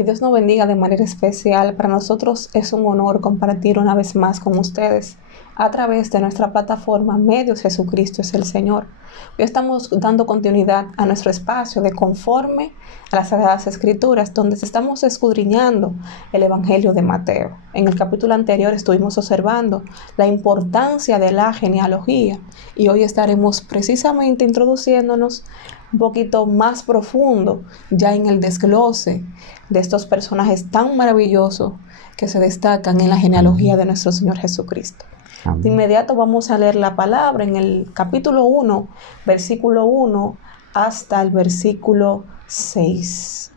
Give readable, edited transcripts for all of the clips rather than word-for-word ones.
Que Dios nos bendiga de manera especial. Para nosotros es un honor compartir una vez más con ustedes a través de nuestra plataforma Medios Jesucristo es el Señor. Hoy estamos dando continuidad a nuestro espacio de Conforme a las Sagradas Escrituras, donde estamos escudriñando el Evangelio de Mateo. En el capítulo anterior estuvimos observando la importancia de la genealogía y hoy estaremos precisamente introduciéndonos un poquito más profundo ya en el desglose de estos personajes tan maravillosos que se destacan en la genealogía de nuestro Señor Jesucristo. Amén. De inmediato vamos a leer la palabra en el capítulo 1, versículo 1 hasta el versículo 6.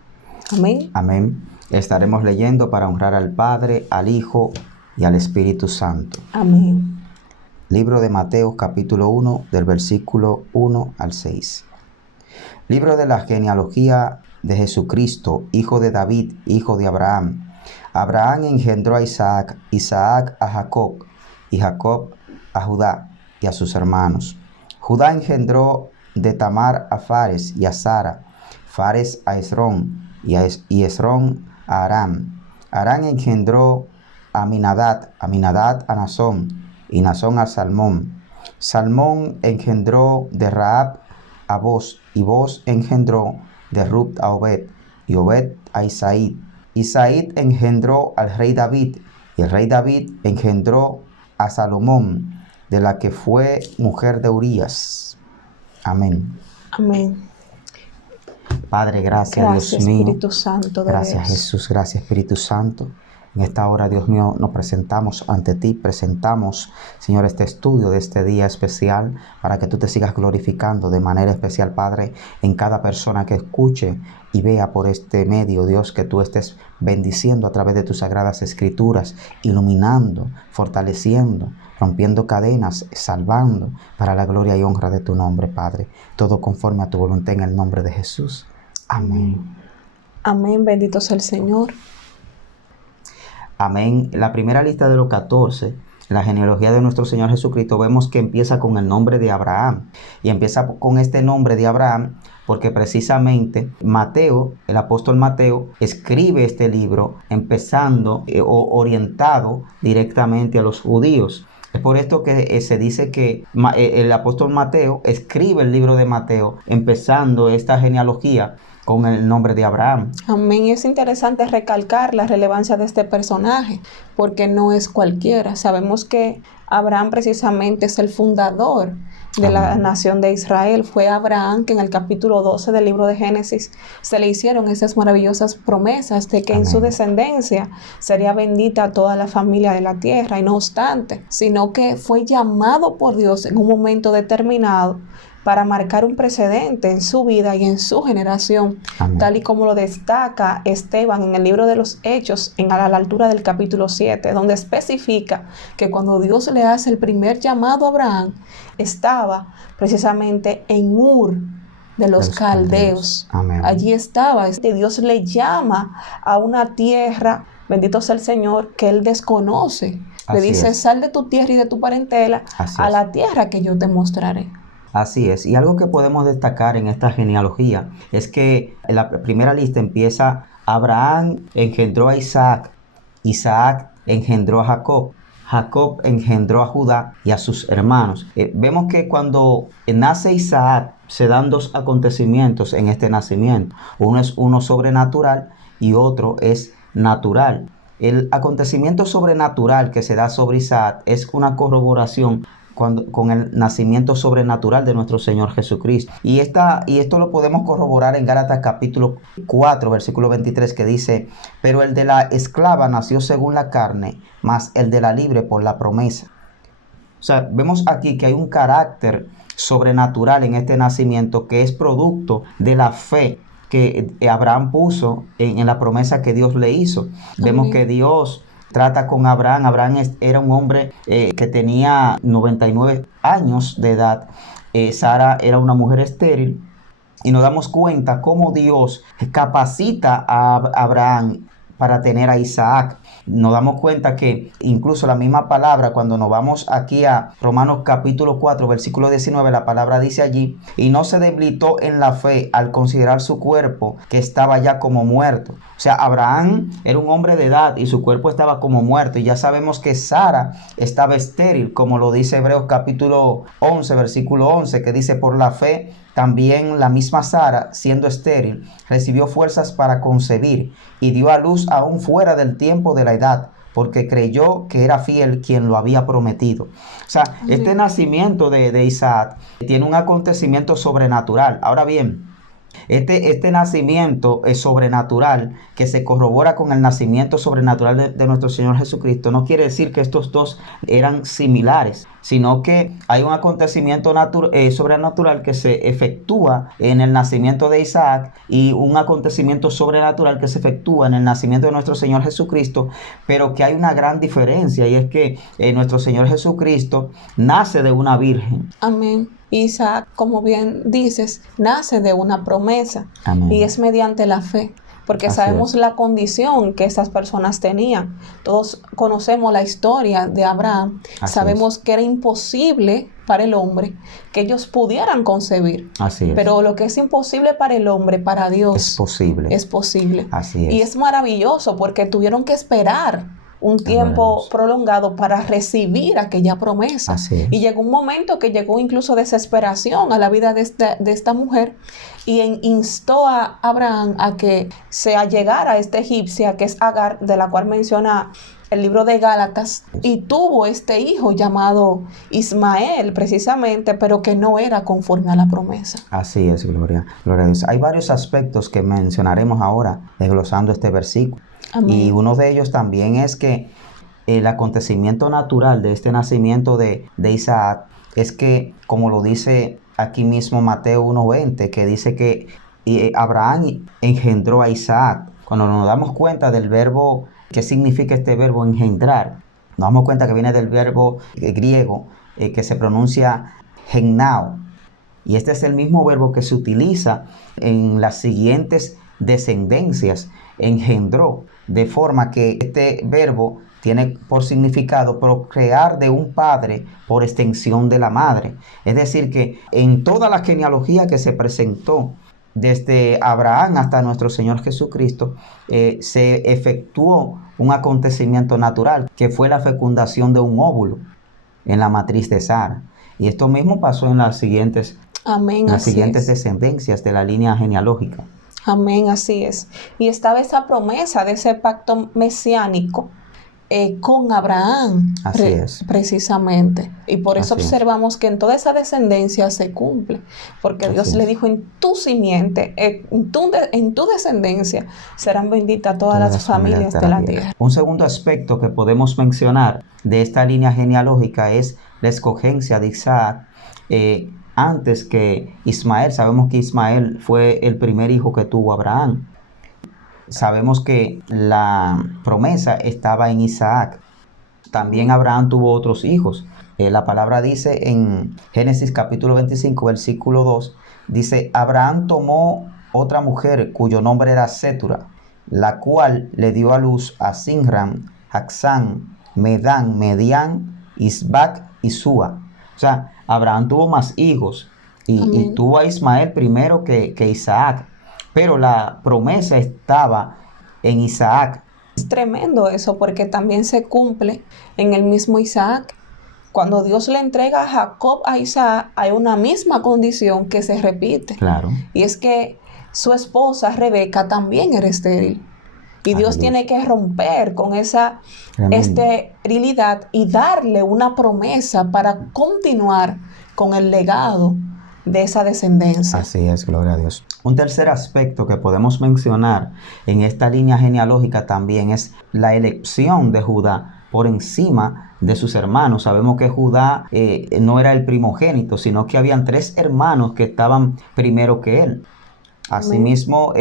Amén. Amén. Estaremos leyendo para honrar al Padre, al Hijo y al Espíritu Santo. Amén. Libro de Mateo, capítulo 1, del versículo 1 al 6. Libro de la genealogía de Jesucristo, hijo de David, hijo de Abraham. Abraham engendró a Isaac, Isaac a Jacob, y Jacob a Judá y a sus hermanos. Judá engendró de Tamar a Fares y a Sara, Fares a Esrón y Esrón a Aram. Aram engendró a Aminadab, Aminadab a Nazón y Nazón a Salmón. Salmón engendró de Rahab a Boz, y Boz engendró de Rut a Obed, y Obed a Isaí. Isaí engendró al rey David, y el rey David engendró a Salomón, de la que fue mujer de Urías. Amén. Amén. Padre, gracias Dios mío. Espíritu Santo de Gracias Dios. Jesús, gracias Espíritu Santo. En esta hora, Dios mío, nos presentamos ante ti, presentamos, Señor, este estudio de este día especial para que tú te sigas glorificando de manera especial, Padre, en cada persona que escuche y vea por este medio, Dios, que tú estés bendiciendo a través de tus sagradas escrituras, iluminando, fortaleciendo, rompiendo cadenas, salvando, para la gloria y honra de tu nombre, Padre. Todo conforme a tu voluntad en el nombre de Jesús. Amén. Amén. Bendito sea el Señor. Amén. La primera lista de los 14, la genealogía de nuestro Señor Jesucristo, vemos que empieza con el nombre de Abraham. Y empieza con este nombre de Abraham porque precisamente Mateo, el apóstol Mateo, escribe este libro empezando o orientado directamente a los judíos. Es por esto que se dice que el apóstol Mateo escribe el libro de Mateo empezando esta genealogía con el nombre de Abraham. Amén. Es interesante recalcar la relevancia de este personaje, porque no es cualquiera. Sabemos que Abraham precisamente es el fundador de la nación de Israel. Fue Abraham que en el capítulo 12 del libro de Génesis se le hicieron esas maravillosas promesas de que en su descendencia sería bendita toda la familia de la tierra. Y no obstante, sino que fue llamado por Dios en un momento determinado para marcar un precedente en su vida y en su generación, tal y como lo destaca Esteban en el libro de los Hechos, a la altura del capítulo 7, donde especifica que cuando Dios le hace el primer llamado a Abraham, estaba precisamente en Ur de los caldeos. Allí estaba, Dios le llama a una tierra, bendito sea el Señor, que él desconoce. Le dice, sal de tu tierra y de tu parentela a la tierra que yo te mostraré. Así es, y algo que podemos destacar en esta genealogía es que en la primera lista empieza: Abraham engendró a Isaac, Isaac engendró a Jacob, Jacob engendró a Judá y a sus hermanos. Vemos que cuando nace Isaac se dan dos acontecimientos en este nacimiento. Uno es uno sobrenatural y otro es natural. El acontecimiento sobrenatural que se da sobre Isaac es una corroboración con el nacimiento sobrenatural de nuestro Señor Jesucristo. Y esto lo podemos corroborar en Gálatas capítulo 4, versículo 23, que dice: pero el de la esclava nació según la carne, mas el de la libre por la promesa. O sea, vemos aquí que hay un carácter sobrenatural en este nacimiento que es producto de la fe que Abraham puso en la promesa que Dios le hizo. Amén. Vemos que Dios trata con Abraham. Abraham era un hombre que tenía 99 años de edad. Sara era una mujer estéril. Y nos damos cuenta cómo Dios capacita a Abraham para tener a Isaac. Nos damos cuenta que incluso la misma palabra, cuando nos vamos aquí a Romanos capítulo 4, versículo 19, la palabra dice allí: y no se debilitó en la fe al considerar su cuerpo, que estaba ya como muerto. O sea, Abraham era un hombre de edad y su cuerpo estaba como muerto. Y ya sabemos que Sara estaba estéril, como lo dice Hebreos capítulo 11, versículo 11, que dice: por la fe también la misma Sara, siendo estéril, recibió fuerzas para concebir y dio a luz aún fuera del tiempo de la edad, porque creyó que era fiel quien lo había prometido. O sea, este nacimiento de Isaac tiene un acontecimiento sobrenatural. Ahora bien, este nacimiento es sobrenatural, que se corrobora con el nacimiento sobrenatural de nuestro Señor Jesucristo, no quiere decir que estos dos eran similares, sino que hay un acontecimiento sobrenatural que se efectúa en el nacimiento de Isaac y un acontecimiento sobrenatural que se efectúa en el nacimiento de nuestro Señor Jesucristo, pero que hay una gran diferencia, y es que nuestro Señor Jesucristo nace de una virgen. Amén. Isaac, como bien dices, nace de una promesa. Amén. Y es mediante la fe, porque Así sabemos es. la condición que esas personas tenían. Todos conocemos la historia de Abraham. Así Sabemos que era imposible para el hombre que ellos pudieran concebir. Así es. Pero lo que es imposible para el hombre, para Dios, Es posible. es posible. Así es. Y es maravilloso porque tuvieron que esperar un tiempo prolongado para recibir aquella promesa. Así es. Y llegó un momento que llegó incluso desesperación a la vida de esta mujer, y instó a Abraham a que se allegara a esta egipcia, que es Agar, de la cual menciona el libro de Gálatas, y tuvo este hijo llamado Ismael precisamente, pero que no era conforme a la promesa. Así es, Gloria a Dios. Hay varios aspectos que mencionaremos ahora, desglosando este versículo. Amén. Y uno de ellos también es que el acontecimiento natural de este nacimiento de Isaac es que, como lo dice aquí mismo Mateo 1:20, que dice que Abraham engendró a Isaac. Cuando nos damos cuenta del verbo, ¿qué significa este verbo engendrar? Nos damos cuenta que viene del verbo griego que se pronuncia gennao. Y este es el mismo verbo que se utiliza en las siguientes descendencias: engendró, de forma que este verbo tiene por significado procrear de un padre por extensión de la madre. Es decir, que en toda la genealogía que se presentó desde Abraham hasta nuestro Señor Jesucristo, se efectuó un acontecimiento natural, que fue la fecundación de un óvulo en la matriz de Sara. Y esto mismo pasó en las siguientes, Amén, las así siguientes es. descendencias de la línea genealógica. Amén, así es. Y estaba esa promesa de ese pacto mesiánico con Abraham, Así es. precisamente. Y por eso Así es. observamos que en toda esa descendencia se cumple, porque Así Dios es. le dijo: en tu simiente, en tu descendencia serán benditas todas las familias de la tierra. Un segundo aspecto que podemos mencionar de esta línea genealógica es la escogencia de Isaac antes que Ismael. Sabemos que Ismael fue el primer hijo que tuvo Abraham. Sabemos que la promesa estaba en Isaac. También Abraham tuvo otros hijos. La palabra dice en Génesis capítulo 25, versículo 2, dice: Abraham tomó otra mujer cuyo nombre era Setura, la cual le dio a luz a Sinram, Jaxán, Medán, Medián, Isbac y Súa. O sea, Abraham tuvo más hijos y tuvo a Ismael primero que Isaac, pero la promesa estaba en Isaac. Es tremendo eso, porque también se cumple en el mismo Isaac. Cuando Dios le entrega a Jacob a Isaac, hay una misma condición que se repite. Claro. Y es que su esposa Rebeca también era estéril. Y Dios tiene que romper con esa esterilidad y darle una promesa para continuar con el legado de esa descendencia. Así es, gloria a Dios. Un tercer aspecto que podemos mencionar en esta línea genealógica también es la elección de Judá por encima de sus hermanos. Sabemos que Judá no era el primogénito, sino que habían 3 hermanos que estaban primero que él. Asimismo,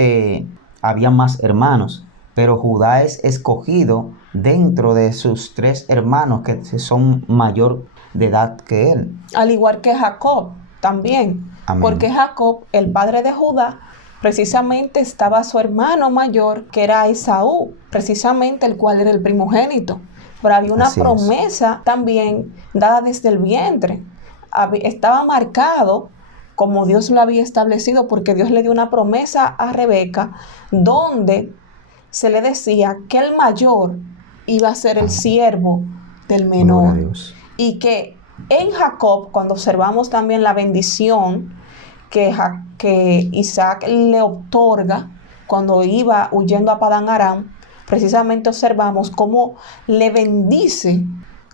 había más hermanos, pero Judá es escogido dentro de sus 3 hermanos que son mayor de edad que él. Al igual que Jacob también. Amén. Porque Jacob, el padre de Judá, precisamente estaba su hermano mayor, que era Esaú, precisamente el cual era el primogénito. Pero había una promesa también dada desde el vientre. Estaba marcado como Dios lo había establecido, porque Dios le dio una promesa a Rebeca, donde se le decía que el mayor iba a ser el siervo del menor. Y que en Jacob, cuando observamos también la bendición que Isaac le otorga cuando iba huyendo a Padán Aram, precisamente observamos cómo le bendice,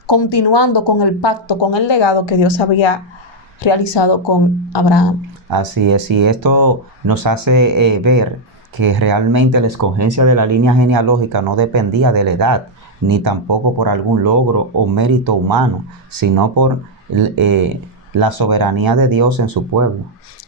continuando con el pacto, con el legado que Dios había realizado con Abraham. Así es, y esto nos hace ver que realmente la escogencia de la línea genealógica no dependía de la edad, ni tampoco por algún logro o mérito humano, sino por la soberanía de Dios en su pueblo.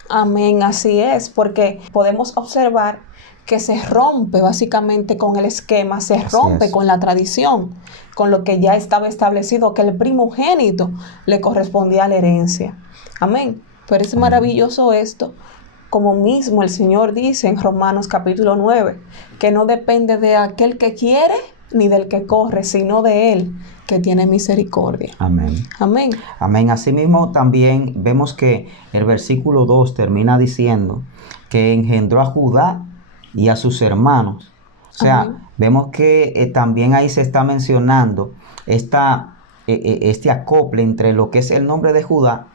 Amén, así es, porque podemos observar que se rompe básicamente con el esquema, se rompe con la tradición, con lo que ya estaba establecido, que el primogénito le correspondía a la herencia. Amén. Pero es maravilloso esto, como mismo el Señor dice en Romanos capítulo 9, que no depende de aquel que quiere ni del que corre, sino de Él que tiene misericordia. Amén. Amén. Amén. Asimismo, también vemos que el versículo 2 termina diciendo que engendró a Judá y a sus hermanos. O sea, vemos que también ahí se está mencionando este acople entre lo que es el nombre de Judá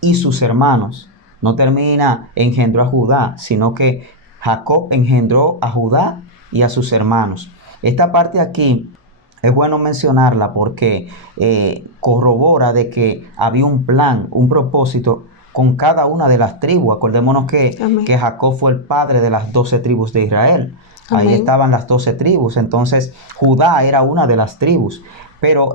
y sus hermanos. No termina engendró a Judá, sino que Jacob engendró a Judá y a sus hermanos. Esta parte aquí es bueno mencionarla porque corrobora de que había un plan, un propósito con cada una de las tribus. Acordémonos que Jacob fue el padre de las 12 tribus de Israel. Amén. Ahí estaban las 12 tribus. Entonces Judá era una de las tribus, pero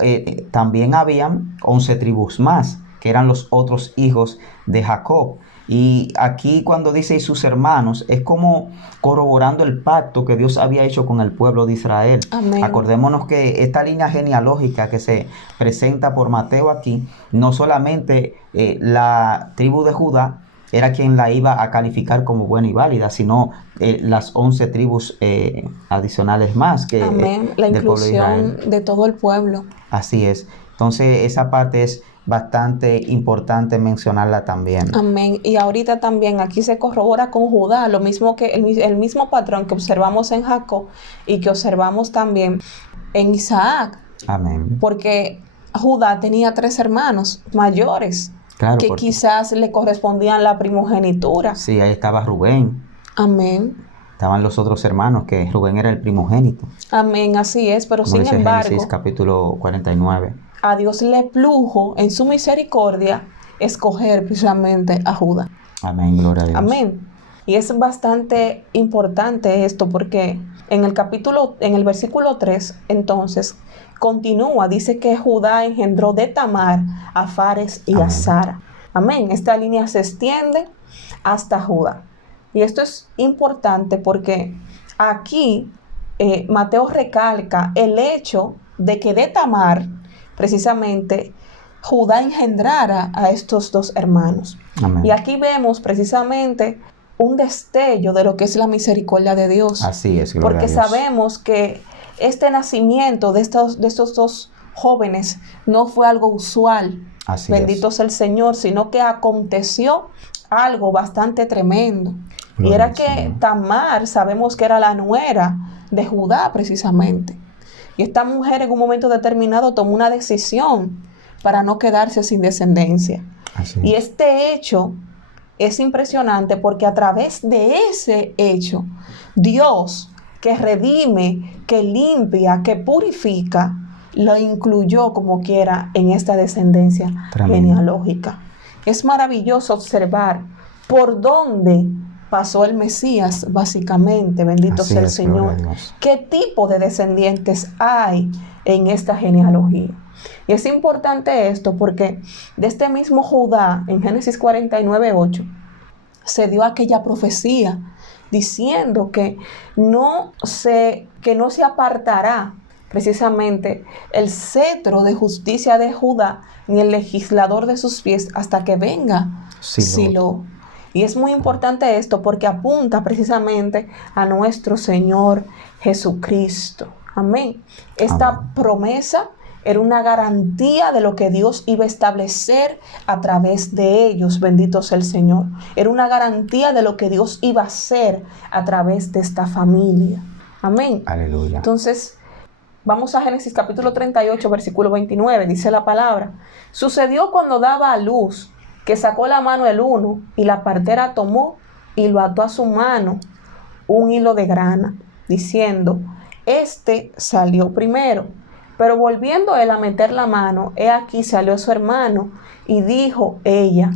también habían 11 tribus más, que eran los otros hijos de Jacob. Y aquí cuando dice y sus hermanos, es como corroborando el pacto que Dios había hecho con el pueblo de Israel. Amén. Acordémonos que esta línea genealógica que se presenta por Mateo aquí, no solamente la tribu de Judá era quien la iba a calificar como buena y válida, sino las 11 tribus adicionales más que Amén. La del pueblo de Israel. inclusión de todo el pueblo. Así es. Entonces esa parte es bastante importante mencionarla también. Amén. Y ahorita también aquí se corrobora con Judá, lo mismo que el mismo patrón que observamos en Jacob y que observamos también en Isaac. Amén. Porque Judá tenía 3 hermanos mayores, claro, que quizás le correspondían la primogenitura. Sí, ahí estaba Rubén. Amén. Estaban los otros hermanos, que Rubén era el primogénito. Amén, así es, pero como sin embargo, Génesis capítulo 49. A Dios le plujo en su misericordia escoger precisamente a Judá. Amén, gloria a Dios. Amén. Y es bastante importante esto porque en el versículo 3, entonces, continúa, dice que Judá engendró de Tamar a Fares y a Zara. Amén. Esta línea se extiende hasta Judá. Y esto es importante porque aquí Mateo recalca el hecho de que de Tamar, precisamente, Judá engendrara a estos 2 hermanos. Amén. Y aquí vemos precisamente un destello de lo que es la misericordia de Dios. Así es, gloria porque a Dios. sabemos que este nacimiento de estos 2 jóvenes no fue algo usual. Así Bendito sea el Señor, sino que aconteció algo bastante tremendo. Gloria y era al que Señor. Tamar, sabemos que era la nuera de Judá precisamente. Y esta mujer en un momento determinado tomó una decisión para no quedarse sin descendencia. Así Y es. este hecho es impresionante porque a través de ese hecho, Dios, que redime, que limpia, que purifica, lo incluyó como quiera en esta descendencia genealógica. Es maravilloso observar por dónde pasó el Mesías, básicamente, bendito sea el Señor. ¿Qué tipo de descendientes hay en esta genealogía? Y es importante esto porque de este mismo Judá, en Génesis 49:8, se dio aquella profecía diciendo que no se apartará precisamente el cetro de justicia de Judá, ni el legislador de sus pies, hasta que venga Silo. Y es muy importante esto porque apunta precisamente a nuestro Señor Jesucristo. Amén. Esta promesa era una garantía de lo que Dios iba a establecer a través de ellos, bendito sea el Señor. Era una garantía de lo que Dios iba a hacer a través de esta familia. Amén. Aleluya. Entonces, vamos a Génesis capítulo 38, versículo 29, dice la palabra. Sucedió cuando daba a luz, que sacó la mano el uno, y la partera tomó y lo ató a su mano un hilo de grana, diciendo, este salió primero. Pero volviendo él a meter la mano, he aquí salió su hermano, y dijo ella,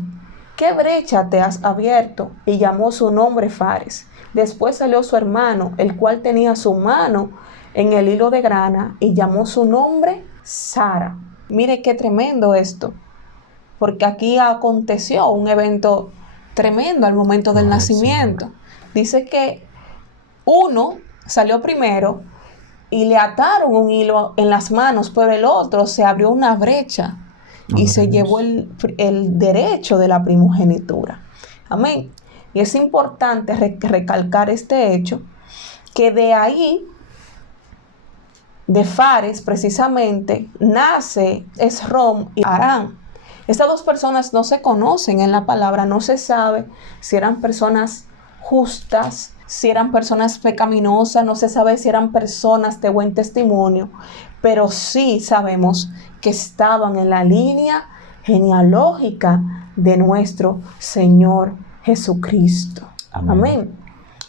¿qué brecha te has abierto? Y llamó su nombre Fares. Después salió su hermano, el cual tenía su mano en el hilo de grana, y llamó su nombre Sara. Mire qué tremendo esto, porque aquí aconteció un evento tremendo al momento del nacimiento. Dice que uno salió primero y le ataron un hilo en las manos, pero el otro se abrió una brecha y se llevó el derecho de la primogenitura. Amén. Y es importante recalcar este hecho, que de ahí, de Fares precisamente, nace Esrom y Arán. Estas dos personas no se conocen en la palabra, no se sabe si eran personas justas, si eran personas pecaminosas, no se sabe si eran personas de buen testimonio, pero sí sabemos que estaban en la línea genealógica de nuestro Señor Jesucristo. Amén. Amén.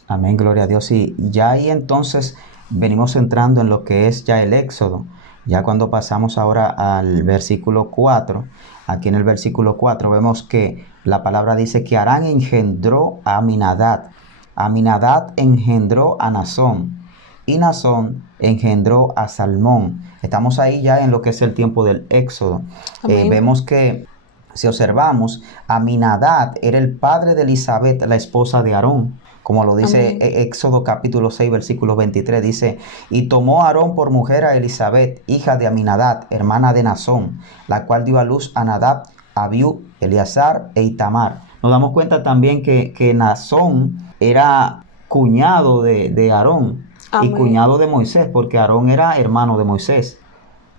Amén, gloria a Dios. Y ya ahí entonces venimos entrando en lo que es ya el Éxodo. Ya cuando pasamos ahora al versículo 4, aquí en el versículo 4 vemos que la palabra dice que Arán engendró a Aminadab. Aminadab engendró a Nazón y Nazón engendró a Salmón. Estamos ahí ya en lo que es el tiempo del Éxodo. Vemos que, si observamos, Aminadab era el padre de Elisabet, la esposa de Aarón. Como lo dice Éxodo capítulo 6, versículo 23, dice, y tomó Aarón por mujer a Elisabet, hija de Aminadab, hermana de Nazón, la cual dio a luz a Nadab, Abiú, Eleazar e Itamar. Nos damos cuenta también que Nazón era cuñado de Aarón. Amén. Y cuñado de Moisés, porque Aarón era hermano de Moisés.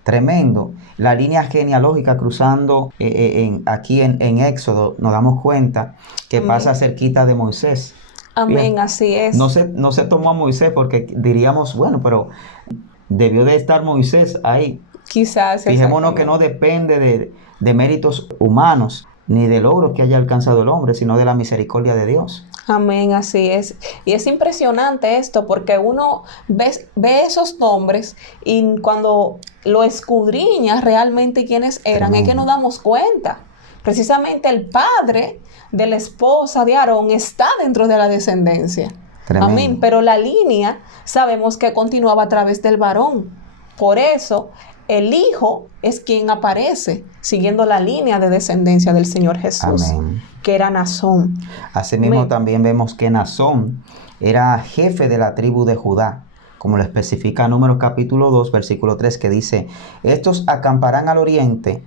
Tremendo. La línea genealógica cruzando aquí en Éxodo, nos damos cuenta que Amén. Pasa cerquita de Moisés. Amén, bien, así es. No se tomó a Moisés porque diríamos, bueno, pero debió de estar Moisés ahí. Quizás. Fijémonos que no depende de méritos humanos, ni de logros que haya alcanzado el hombre, sino de la misericordia de Dios. Amén, así es. Y es impresionante esto porque uno ve esos nombres y cuando lo escudriña realmente quiénes eran, es que nos damos cuenta. Precisamente el padre de la esposa de Aarón está dentro de la descendencia. Tremendo. Amén. Pero la línea sabemos que continuaba a través del varón. Por eso el hijo es quien aparece siguiendo la línea de descendencia del Señor Jesús. Amén. Que era Nazón. Asimismo Amén. También vemos que Nazón era jefe de la tribu de Judá, como lo especifica Números capítulo 2, versículo 3, que dice, estos acamparán al oriente,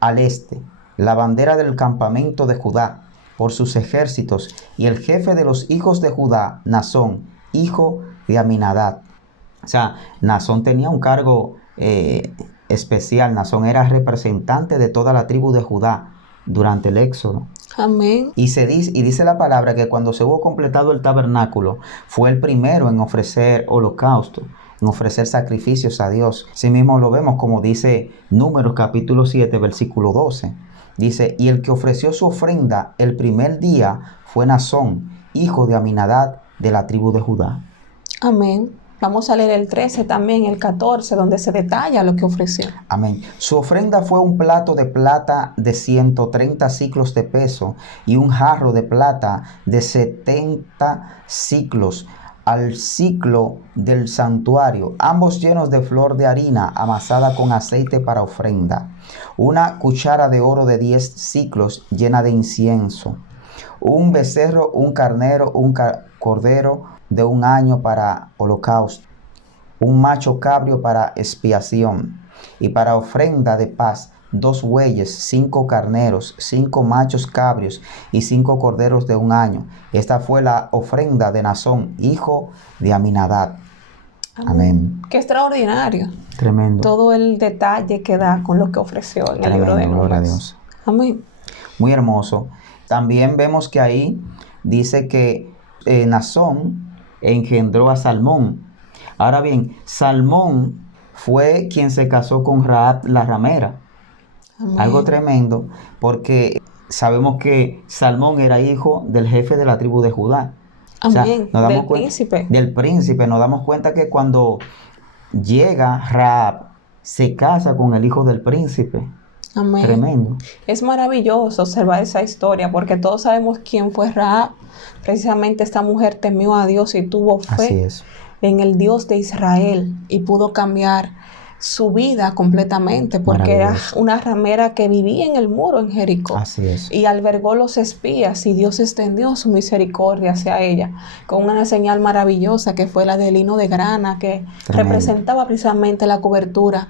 al este, la bandera del campamento de Judá, por sus ejércitos, y el jefe de los hijos de Judá, Nazón, hijo de Aminadab. O sea, Nazón tenía un cargo especial. Nazón era representante de toda la tribu de Judá durante el Éxodo. Amén. Y dice la palabra que cuando se hubo completado el tabernáculo, fue el primero en ofrecer holocausto, en ofrecer sacrificios a Dios. Así mismo lo vemos como dice Números capítulo 7, versículo 12. Dice, y el que ofreció su ofrenda el primer día fue Nazón, hijo de Aminadab, de la tribu de Judá. Amén. Vamos a leer el 13 también, el 14, donde se detalla lo que ofreció. Amén. Su ofrenda fue un plato de plata de 130 siclos de peso y un jarro de plata de 70 siclos al siclo del santuario, ambos llenos de flor de harina amasada con aceite para ofrenda. Una cuchara de oro de 10 siclos llena de incienso. Un becerro, un carnero, un cordero de 1 año para holocausto, un macho cabrio para expiación y para ofrenda de paz 2 bueyes, 5 carneros, 5 machos cabrios y 5 corderos de 1 año. Esta fue la ofrenda de Naasón, hijo de Aminadab. Amén. Qué extraordinario. Tremendo. Todo el detalle que da con lo que ofreció en el libro de Gloria a Números. Dios. Amén. Muy hermoso. También vemos que ahí dice que Naasón engendró a Salmón. Ahora bien, Salmón fue quien se casó con Rahab la ramera. Amén. Algo tremendo, porque sabemos que Salmón era hijo del jefe de la tribu de Judá. Amén. Nos damos Del cuenta, príncipe. del príncipe. Nos damos cuenta que cuando llega Rahab, se casa con el hijo del príncipe. Amén. Tremendo. Es maravilloso observar esa historia porque todos sabemos quién fue Rahab. Precisamente esta mujer temió a Dios y tuvo Así fe es. en el Dios de Israel y pudo cambiar su vida completamente porque era una ramera que vivía en el muro en Jericó. Así es. Y albergó los espías y Dios extendió su misericordia hacia ella con una señal maravillosa que fue la del lino de grana que representaba precisamente la cobertura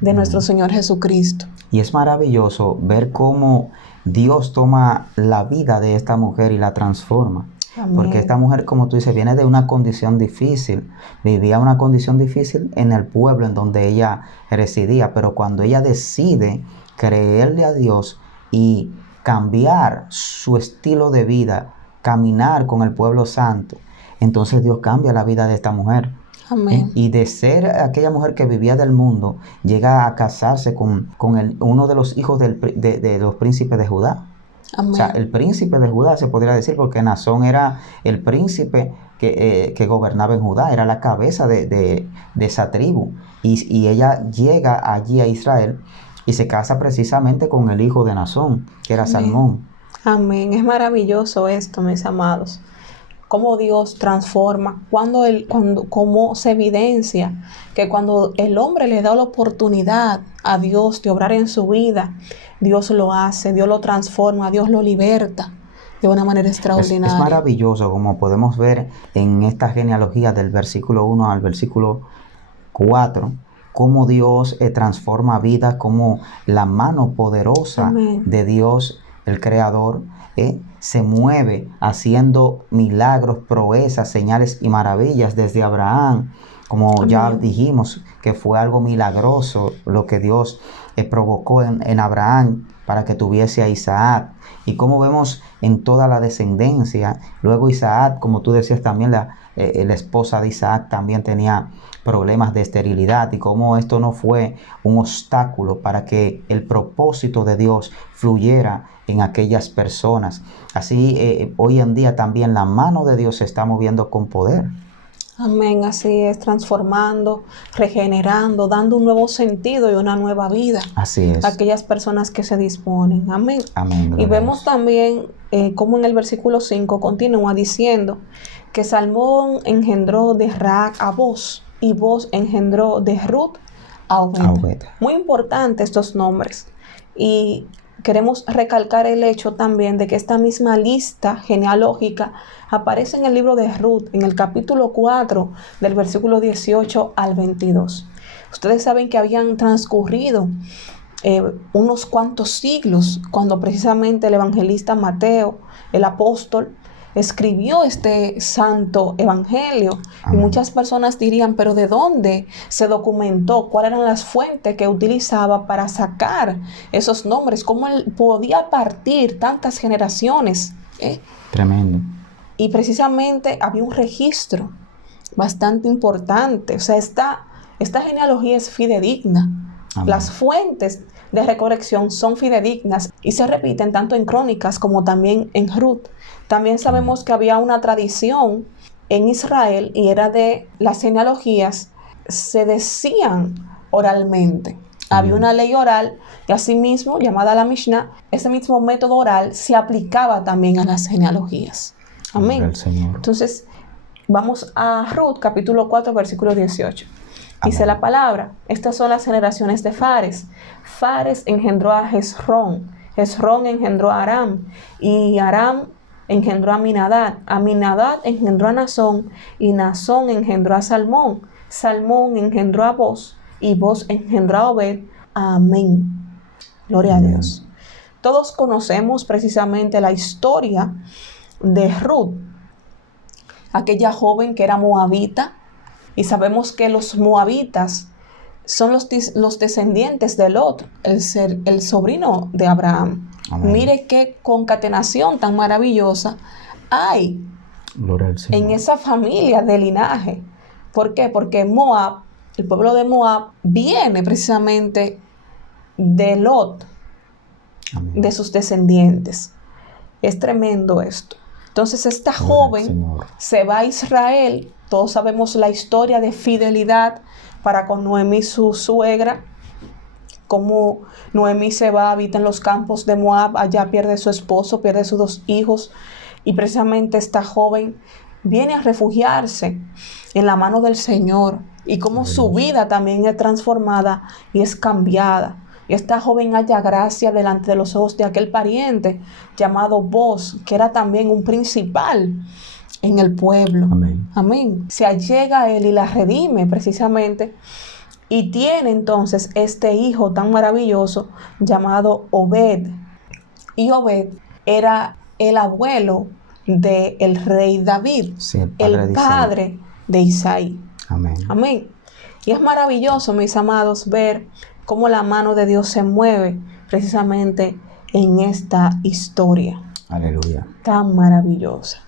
de nuestro Señor Jesucristo. Y es maravilloso ver cómo Dios toma la vida de esta mujer y la transforma. Amén. Porque esta mujer, como tú dices, viene de una condición difícil. Vivía una condición difícil en el pueblo en donde ella residía. Pero cuando ella decide creerle a Dios y cambiar su estilo de vida, caminar con el pueblo santo, entonces Dios cambia la vida de esta mujer. Amén. Y de ser aquella mujer que vivía del mundo, llega a casarse con uno de los hijos de los príncipes de Judá. Amén. O sea, el príncipe de Judá se podría decir, porque Naasón era el príncipe que gobernaba en Judá, era la cabeza de esa tribu. Y ella llega allí a Israel y se casa precisamente con el hijo de Naasón, que era Salmón. Amén. Es maravilloso esto, mis amados. Cómo Dios transforma, cómo se evidencia que cuando el hombre le da la oportunidad a Dios de obrar en su vida, Dios lo hace, Dios lo transforma, Dios lo liberta de una manera extraordinaria. Es maravilloso, como podemos ver en esta genealogía del versículo 1 al versículo 4, cómo Dios transforma vidas, cómo la mano poderosa Amén. de Dios, el Creador, se mueve haciendo milagros, proezas, señales y maravillas desde Abraham. Como Amén. ya dijimos, que fue algo milagroso lo que Dios provocó en Abraham para que tuviese a Isaac. Y como vemos en toda la descendencia, luego Isaac, como tú decías también, la esposa de Isaac también tenía problemas de esterilidad, y cómo esto no fue un obstáculo para que el propósito de Dios fluyera en aquellas personas. Así hoy en día también la mano de Dios se está moviendo con poder. Amén, así es, transformando, regenerando, dando un nuevo sentido y una nueva vida. Así es. A aquellas personas que se disponen. Amén. Amén. Y vemos también como en el versículo 5 continúa diciendo que Salmón engendró de Rahab a Boz y Boz engendró de Ruth a Obed. Muy importantes estos nombres. Y queremos recalcar el hecho también de que esta misma lista genealógica aparece en el libro de Ruth, en el capítulo 4, del versículo 18 al 22. Ustedes saben que habían transcurrido unos cuantos siglos cuando precisamente el evangelista Mateo, el apóstol, escribió este santo evangelio. Amén. Y muchas personas dirían, pero ¿de dónde se documentó? ¿Cuáles eran las fuentes que utilizaba para sacar esos nombres? ¿Cómo él podía partir tantas generaciones? Tremendo. Y precisamente había un registro bastante importante. O sea, esta genealogía es fidedigna. Amén. Las fuentes de recolección son fidedignas y se repiten tanto en Crónicas como también en Ruth. También sabemos que había una tradición en Israel y era de las genealogías se decían oralmente. Había una ley oral y asimismo, llamada la Mishnah, ese mismo método oral se aplicaba también a las genealogías. Amén. Entonces, vamos a Ruth, capítulo 4, versículo 18. Dice la palabra, estas son las generaciones de Fares. Fares engendró a Hezrón, Hezrón engendró a Aram, y Aram engendró a Aminadab, Aminadab engendró a Naasón, y Naasón engendró a Salmón, Salmón engendró a Boz, y Boz engendró a Obed. Amén. Gloria Amén. a Dios. Todos conocemos precisamente la historia de Ruth, aquella joven que era moabita, y sabemos que los moabitas son los descendientes de Lot, el sobrino de Abraham. Amén. Mire qué concatenación tan maravillosa hay Gloria al Señor. en esa familia de linaje. ¿Por qué? Porque Moab, el pueblo de Moab, viene precisamente de Lot, Amén. de sus descendientes. Es tremendo esto. Entonces esta Gloria al joven Señor. se va a Israel. Todos sabemos la historia de fidelidad para con Noemí, su suegra, cómo Noemí se va, habita en los campos de Moab, allá pierde su esposo, pierde sus 2 hijos, y precisamente esta joven viene a refugiarse en la mano del Señor, y cómo su vida también es transformada y es cambiada. Y esta joven halla gracia delante de los ojos de aquel pariente llamado Boz, que era también un principal en el pueblo. Amén. Amén. Se allega a él y la redime precisamente. Y tiene entonces este hijo tan maravilloso llamado Obed. Y Obed era el abuelo del rey David, Sí, el padre de Isaí. Amén. Amén. Y es maravilloso, mis amados, ver cómo la mano de Dios se mueve precisamente en esta historia Aleluya. tan maravillosa.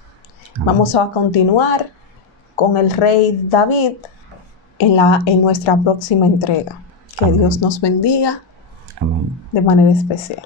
Amén. Vamos a continuar con el rey David en nuestra próxima entrega. Que Amén. Dios nos bendiga Amén. de manera especial.